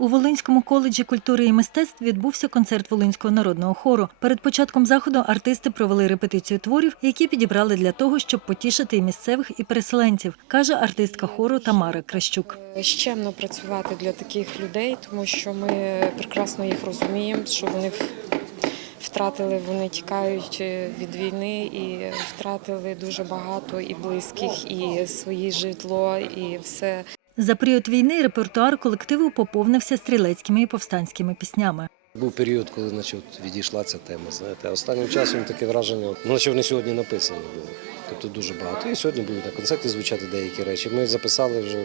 У Волинському коледжі культури і мистецтв відбувся концерт Волинського народного хору. Перед початком заходу артисти провели репетицію творів, які підібрали для того, щоб потішити і місцевих, і переселенців, каже артистка хору Тамара Кращук. Щемно працювати для таких людей, тому що ми прекрасно їх розуміємо, що вони втратили, вони тікають від війни і втратили дуже багато і близьких, і своє житло, і все. За період війни репертуар колективу поповнився стрілецькими і повстанськими піснями. Був період, коли наче, от відійшла ця тема. Знаєте, останнім часом таке враження, от, ну, наче вони сьогодні написані були. Тобто дуже багато. І сьогодні будуть на концерті звучати деякі речі. Ми записали вже,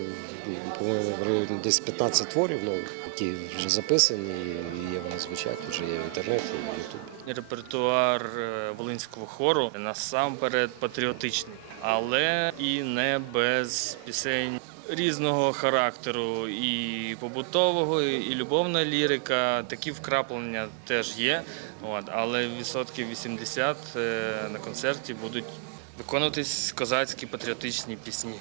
по-моєму, в районі десь 15 творів, ну, які вже записані, і є вони звучать, вже є в інтернеті, і в Ютубі. Репертуар е, волинського хору насамперед патріотичний, але і не без пісень різного характеру, і побутового, і любовна лірика. Такі вкраплення теж є. От, але відсотків 80 е, на концерті будуть виконуватись козацькі патріотичні пісні.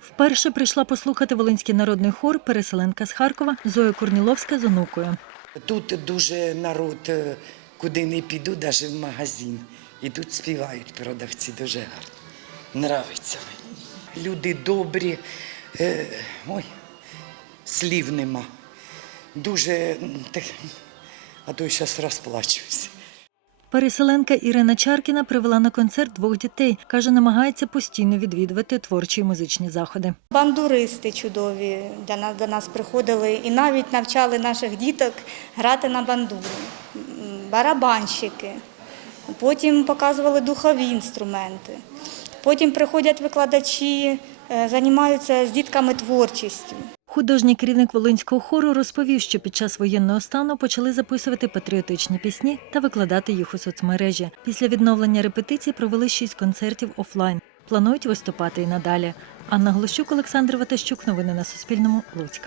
Вперше прийшла послухати Волинський народний хор переселенка з Харкова Зоя Корніловська з онукою. Тут дуже народ, е, куди не піду, навіть в магазин. І тут співають продавці дуже гарно. Нравиться мені. Люди добрі, е, ой, слів нема. Дуже, а то зараз розплачуюся. Переселенка Ірина Чаркіна привела на концерт двох дітей. Каже, намагається постійно відвідувати творчі музичні заходи. Бандуристи чудові до нас, приходили і навіть навчали наших діток грати на бандуру, барабанщики. Потім показували духові інструменти. Потім приходять викладачі, е, займаються з дітками творчістю. Художній керівник Волинського хору розповів, що під час воєнного стану почали записувати патріотичні пісні та викладати їх у соцмережі. Після відновлення репетицій провели шість концертів офлайн. Планують виступати і надалі. Анна Глощук, Олександр Ватащук. Новини на Суспільному. Луцьк.